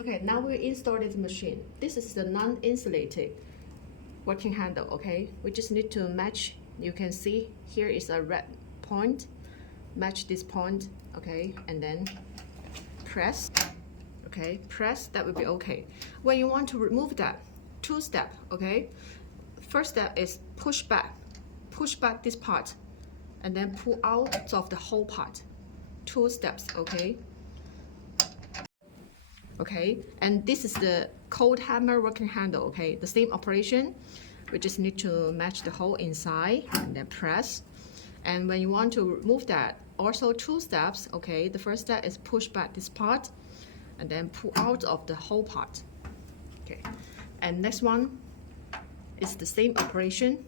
Okay, now we install this machine. This is the non-insulated working handle, okay? We just need to match. You can see here is a red point. Match this point, okay? And then press, okay? Press, that will be okay. When you want to remove that, two steps, okay? First step is push back this part, and then pull out of the whole part. Two steps, okay? Okay, and this is the cold hammer working handle, okay? The same operation. We just need to match the hole inside and then press. And when you want to remove that, also two steps, okay? The first step is push back this part and then pull out of the whole part. Okay, and next one is the same operation.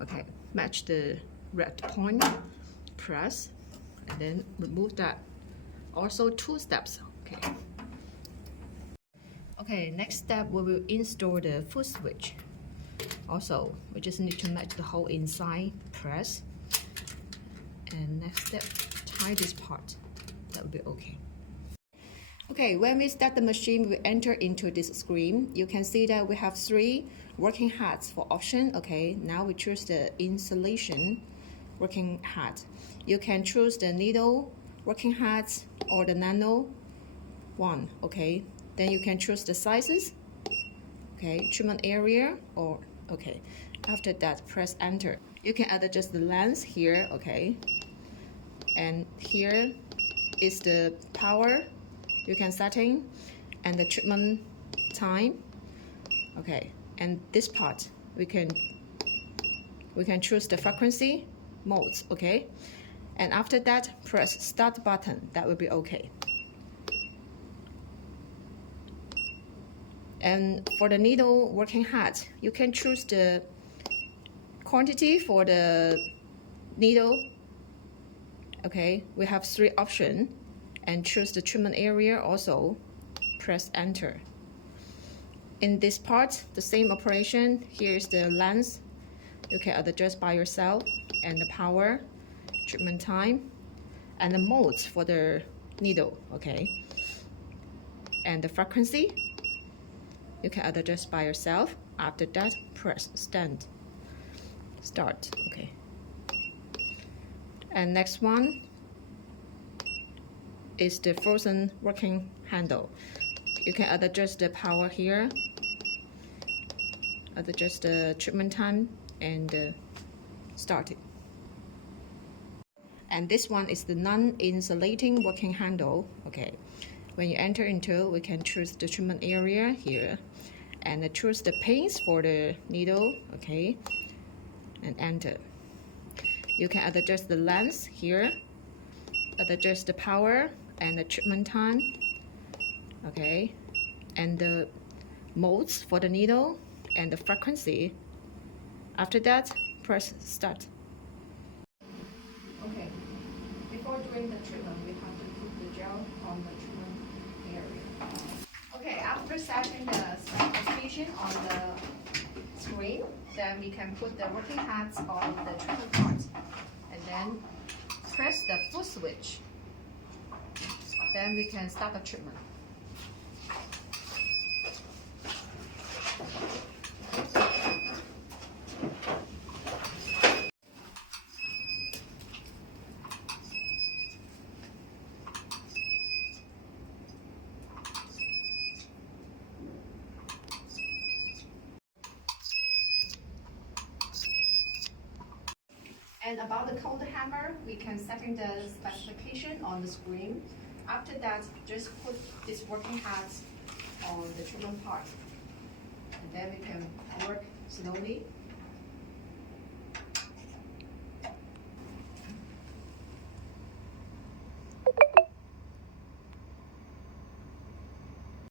Okay, match the red point, press, and then remove that. Also two steps, okay. Okay, next step we will install the foot switch. Also, we just need to match the hole inside, press. And next step, tie this part. That will be okay. Okay, when we start the machine, we enter into this screen. You can see that we have 3 working hats for option. Okay, now we choose the insulation working hat. You can choose the needle working hat or the nano one. Okay, then you can choose the sizes. Okay, treatment area or okay. After that, press enter. You can adjust the length here. Okay, and here is the power. You can setting and the treatment time. Okay, and this part we can choose the frequency modes. Okay, and after that press start button. That will be okay. And for the needle working hat, you can choose the quantity for the needle. Okay, we have 3 options. And choose the treatment area. Also press enter. In this part, the same operation. Here is the length. You can adjust by yourself, and the power, treatment time, and the modes for the needle. Okay, and the frequency you can adjust by yourself. After that, press start. Okay, and next one is the frozen working handle. You can adjust the power here, adjust the treatment time, and start it. And this one is the non-insulating working handle. Okay, when you enter into, we can choose the treatment area here, and choose the pins for the needle. Okay, and enter. You can adjust the length here, adjust the power and the treatment time. Okay, and the modes for the needle and the frequency. After that, press start. Okay, before doing the treatment, we have to put the gel on the treatment area. Okay, after setting the specification on the screen, then we can put the working hats on the treatment part, and then press the foot switch. Then we can start the treatment. And about the cold hammer, we can set in the specification on the screen. After that, just put this working hat on the treatment part. And then we can work slowly